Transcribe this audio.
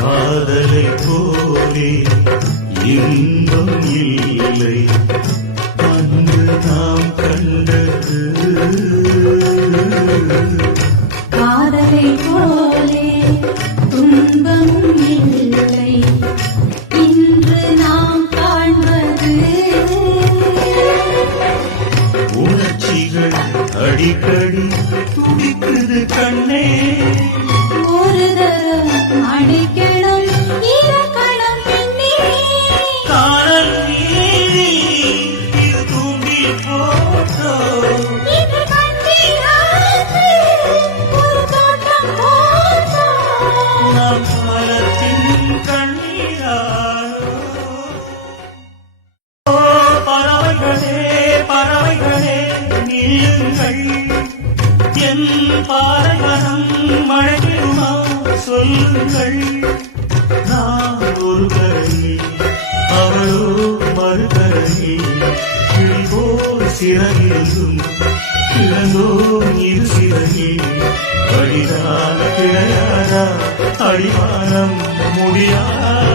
காதலை போலே இன்பம் இல்லை அன்று நாம் கண்டது. காதலை போலே துன்பமும் இல்லை இன்று நாம் காண்பது. உணர்ச்சிகள் அடிக்கடி துடிக்குது கண்ணே, ஒரு தரம் அடிக்கணும் இறக்கணும் பெண்ணே. காணல் நீரி இது தூண்டி போட்டோ, இது கண்ணீராச்சு ஒரு தோட்டம் போட்டோ. நாம் காலத்தின் கண்ணீராரோ. ஓ பறவைகளே பறவைகளே நீளுங்கள், என் பாறைவனம் மழையுமா சொல்லுங்கள். நான் ஒரு கரையே அவளோ மறுகரையே, கிழிபோல் சிறகிருந்தும் கிழந்தோ இரு சிறகே. அடிதான கிடையாதா அடிவானம் முடியாத